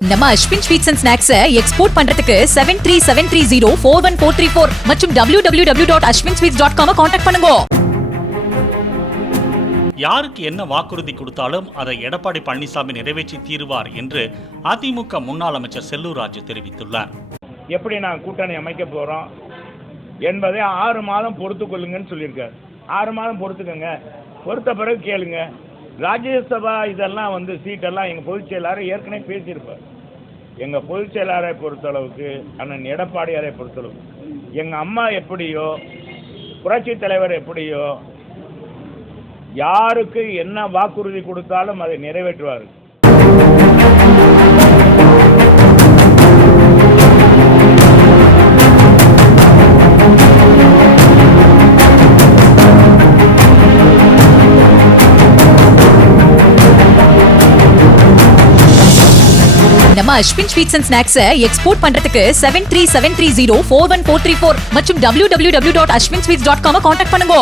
நம்ம Ashwin sweets and snacks export பண்றதுக்கு 7373041434 மற்றும் www.ashwinsweets.com கான்டாக்ட் பண்ணுங்க. யாருக்கு என்ன வாக்குறுதி கொடுத்தாலும் அதை எடப்பாடி பழனிசாமி நிறைவேற்றி தீருவார் என்று அதிமுக முன்னாள் அமைச்சர் செல்லூர் ராஜு தெரிவித்துள்ளார். எப்படி நான் கூட்டணி அமைக்க போறோம் என்பதை 6 மாதம் பொறுத்து கொள்ளுங்கன்னு சொல்லியிருக்காரு. 6 மாதம் பொறுத்துக்கங்க, பொறுத்த பிறகு கேளுங்க. ராஜ்யசபா இதெல்லாம் சீட்டெல்லாம் எங்கள் பொதுச் செயலாளர் ஏற்கனவே பேசியிருப்பார். எங்கள் பொதுச் செயலாளரை பொறுத்தளவுக்கு, அண்ணன் எடப்பாடியாரை பொறுத்தளவுக்கு, எங்கள் அம்மா எப்படியோ, புரட்சி தலைவர் எப்படியோ, யாருக்கு என்ன வாக்குறுதி கொடுத்தாலும் அதை நிறைவேற்றுவார். நம்ம Ashwin sweets and snacks export பண்றதுக்கு 7373041434 மற்றும் www.ashwinsweets.com கான்டாக்ட் பண்ணுங்க.